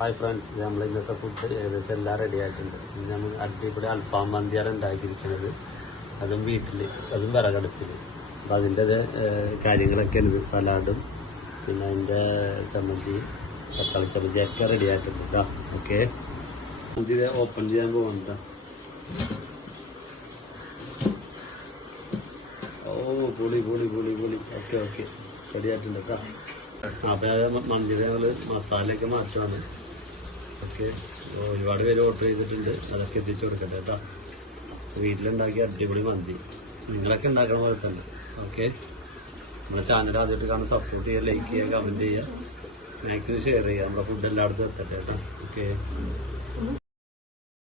Hi friends, നമ്മൾ ഇന്നത്തെ food ഏകദേശം എല്ലാം റെഡി ആയിട്ടുണ്ട്. നമ്മൾ അടിപൊളി അൽഫാം മന്തിയാണ് ഉണ്ടാക്കിയിരിക്കുന്നത്. അതും വീട്ടിൽ, അതും വിറകടുപ്പിൽ. അപ്പം അതിൻ്റെ കാര്യങ്ങളൊക്കെയാണ് ഇത്. സലാഡും പിന്നെ അതിൻ്റെ ചമ്മന്തി, തക്കാളി ചമ്മന്തി ഒക്കെ റെഡി ആയിട്ടുണ്ട് കേട്ടോ. ഓക്കെ, മന്തി ഓപ്പൺ ചെയ്യാൻ പോകുന്നുണ്ട്. ഓ പൊളി പൊളി പൊളി പൊളി. ഓക്കെ ഓക്കെ, റെഡി ആയിട്ടുണ്ട് കേട്ടോ. അപ്പം മന്തിയുടെ ഞങ്ങൾ മസാലയൊക്കെ മാറ്റുകയാണ്. ഓക്കെ, ഒരുപാട് പേര് ഓർഡർ ചെയ്തിട്ടുണ്ട്. അതൊക്കെ എത്തിച്ചു കൊടുക്കട്ടെ കേട്ടോ. വീട്ടിലുണ്ടാക്കിയ അടിപൊളി മന്തി നിങ്ങളൊക്കെ ഉണ്ടാക്കണ പോലെ തന്നെ. ഓക്കെ, നമ്മുടെ ചാനൽ ആദ്യമായിട്ട് കാണാൻ സപ്പോർട്ട് ചെയ്യുക, ലൈക്ക് ചെയ്യുക, കമൻറ്റ് ചെയ്യുക, മാക്സിമം ഷെയർ ചെയ്യുക. നമ്മുടെ ഫുഡ് എല്ലായിടത്തും എത്തട്ടെ കേട്ടോ. ഓക്കെ.